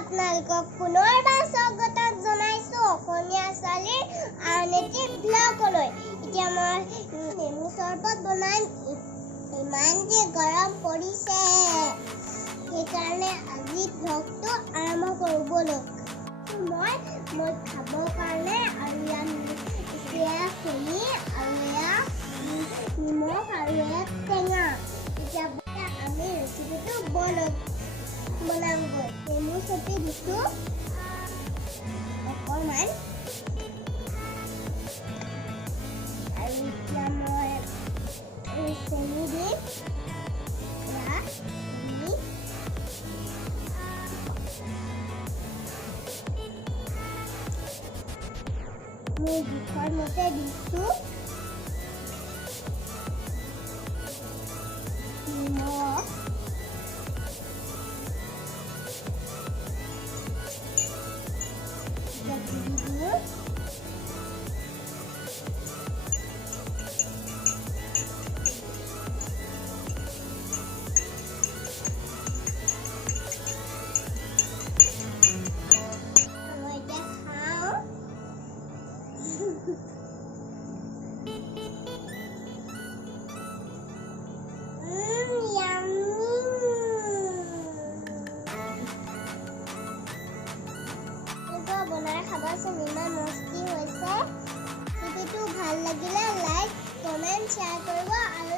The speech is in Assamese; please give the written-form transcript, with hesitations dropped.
আপোনালোকক পুনৰবাৰ স্বাগত জনাইছোঁ অসমীয়া ছোৱালীৰ আন এটি ব্লগলৈ। এতিয়া মই নেমু চৰবত বনাম। ইমান যে গৰম পৰিছে, সেইকাৰণে আজি ব্লগটো আৰম্ভ কৰোঁ বলক। মই খাবৰ কাৰণে আৰু এয়া চেনি আৰু এয়া নিমখ আৰু এয়া টেঙা। এতিয়া আমি ৰেচিপিটো বনামগৈ। নেমু চেপি দিছোঁ অকণমান, আৰু এতিয়া মই চেনি দিম। মই জোখৰ মতে দিছোঁ নিমখ, বনাই খাবাচোন, ইমান মস্তি হৈছে। ভিডিঅ'টো ভাল লাগিলে লাইক, কমেণ্ট, শ্বেয়াৰ কৰিব আৰু